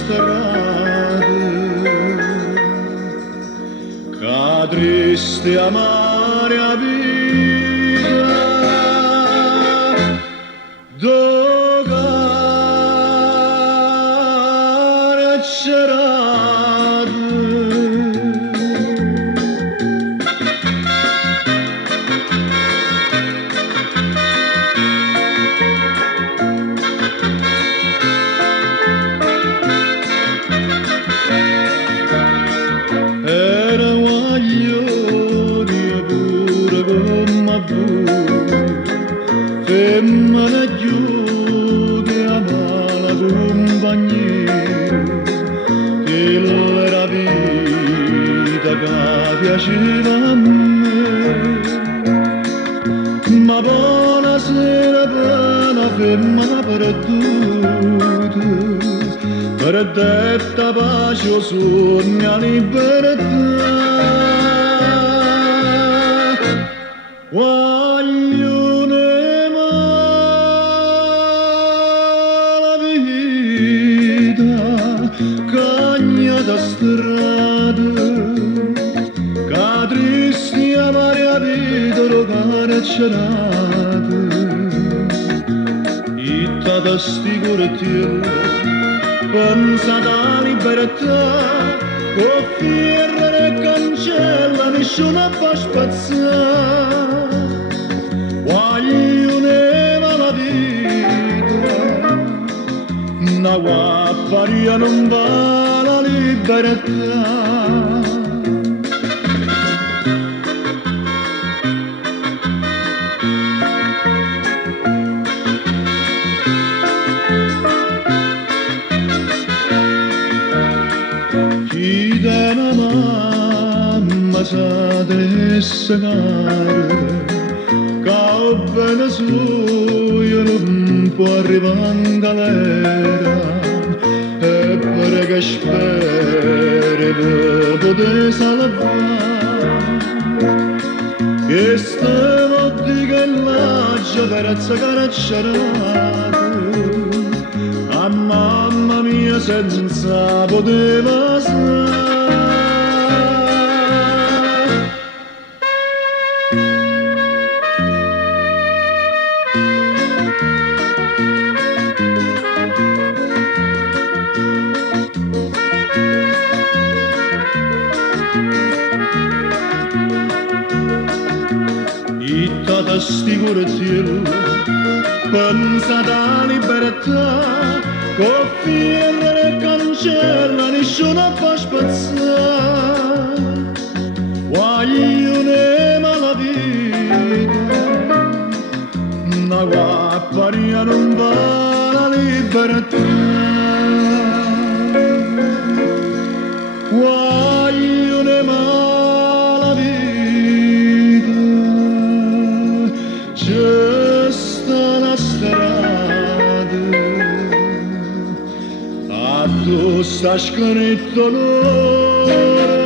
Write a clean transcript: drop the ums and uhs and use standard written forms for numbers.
strada, che triste amare vita, dove c'era. Femmina giù che ama la compagnia, che l'era vita che piaceva a me. Ma buonasera per una femmina perduta, perdetta pace o sogna libertà. Cagna da strada, che tristi amare a vita lo carcerata. Itta da sti cortieri, pensa da libertà, con fierro e cancella nessuno può spazzare. Voglio la vita, una guapparia non va la libertà. Chi della mamma sa deve segare, che bene suo non può arrivare in galera, e per che speri di poter salvare. Che stiamo di che l'aggia carezza caraccerata, a mamma mia senza poteva stare. Itta da sti cortieri, pensa da libertà, con fierro e cancella nessuno può spazzare. Voglio la vita, una guapparia non va la libertà. Voglio la vita, c'è sta la strada, a tu sta scritto l'ora.